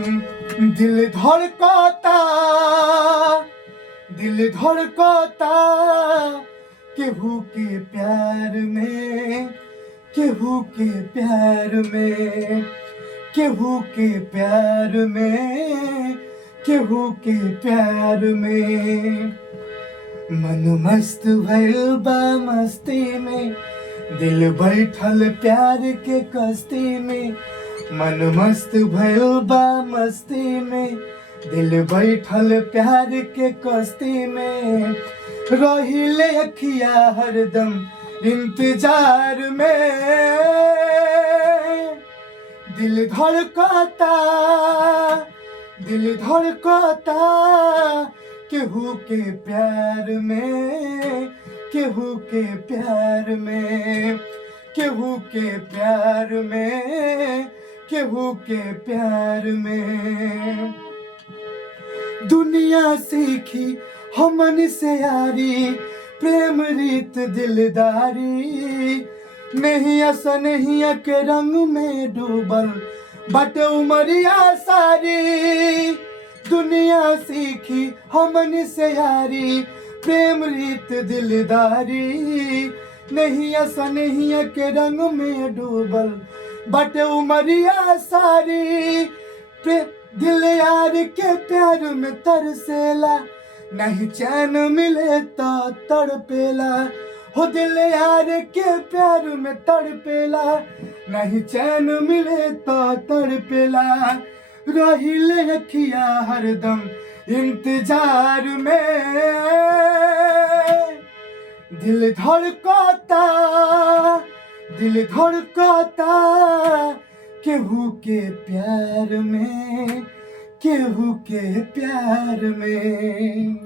दिल धड़कता, दिल धड़कता केहू के प्यार में, केहू के प्यार में, केहू के प्यार में, केहू के प्यार में। मन मस्त भइल बा मस्ती में, दिल बैठल प्यार के कश्ती में। मन मस्त भइल बा मस्ती में, दिल बैठल प्यार के कश्ती में। रहिले अखिया हरदम इंतजार में, दिल धड़कता, दिल धड़कता केहू के प्यार में, केहू के प्यार में, केहू के प्यार में, केहू के प्यार में। दुनिया सीखी हमन से यारी, प्रेम रीत दिलदारी। नहिया सनहिया के रंग में डूबल बट उमरिया सारी। दुनिया सीखी हमन से यारी, प्रेम रीत दिलदारी। नहिया सनहिया के रंग में डूबल बट उमरिया सारी। दिल यार के प्यार में तरसेला, नहीं चैन मिले तो तड़पेला। हो दिल यार के प्यार में तड़पेला, नहीं चैन मिले तो तड़पेला। रहिले अखिया हरदम इंतजार में, दिल धड़कता, दिल धड़कता केहू के प्यार में, केहू के प्यार में।